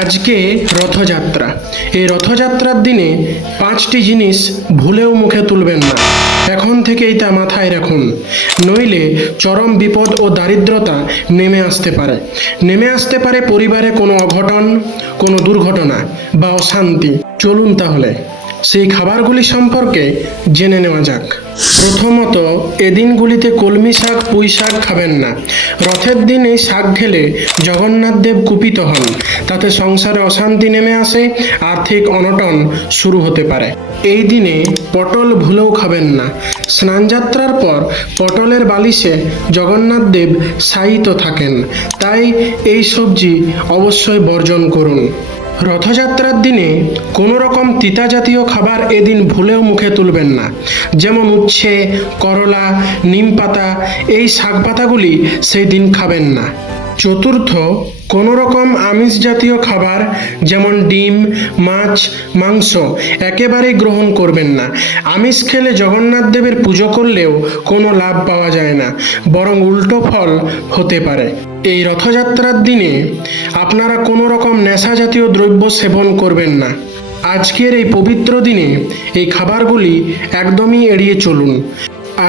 আজকে রথযাত্রা। এই রথযাত্রার দিনে 5টি জিনিস ভুলেও মুখে তুলবেন না। এখন থেকেই তা মাথায় রাখুন, নইলে চরম বিপদ ও দারিদ্রতা নেমে আসতে পারে পরিবারে কোনো অঘটন, কোনো দুর্ঘটনা বা অশান্তি। চলুন তাহলে সেই খাবারগুলি সম্পর্কে জেনে নেওয়া যাক। প্রথমত, এদিনগুলিতে কলমি শাক, পুঁই শাক খাবেন না। রথের দিন এই শাক খেলে জগন্নাথ দেব কুপিত হন, তাতে সংসারে অশান্তি নেমে আসে, আর্থিক অনটন শুরু হতে পারে। এই দিনে পটল ভুলেও খাবেন না। স্নানযাত্রার পর পটলের বালিশে জগন্নাথ দেব শায়িত থাকেন, তাই এই সবজি অবশ্যই বর্জন করুন। রথযাত্রার দিনে কোনো রকম তিতা জাতীয় খাবার এদিন ভুলেও মুখে তুলবেন না, যেমন উচ্ছে, করলা, নিম পাতা, এই শাক পাতাগুলি সেই দিন খাবেন না। চতুর্থ, কোনো রকম আমিষ জাতীয় খাবার যেমন ডিম, মাছ, মাংস একেবারেই গ্রহণ করবেন না। আমিষ খেলে জগন্নাথ দেবের পুজো করলেও কোনো লাভ পাওয়া যায় না, বরং উল্টো ফল হতে পারে। এই রথযাত্রার দিনে আপনারা কোনো রকম নেশা জাতীয় দ্রব্য সেবন করবেন না। আজকের এই পবিত্র দিনে এই খাবারগুলি একদমই এড়িয়ে চলুন।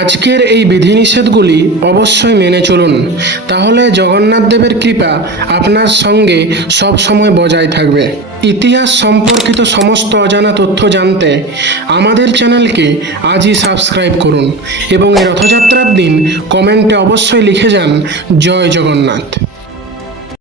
আজকের এই বিধিনিষেধগুলি অবশ্যই মেনে চলুন, তাহলে জগন্নাথ দেবের কৃপা আপনার সঙ্গে সব সময় বজায় থাকবে। ইতিহাস সম্পর্কিত সমস্ত অজানা তথ্য জানতে আমাদের চ্যানেলকে আজই সাবস্ক্রাইব করুন এবং এই রথযাত্রার দিন কমেন্টে অবশ্যই লিখে যান জয় জগন্নাথ।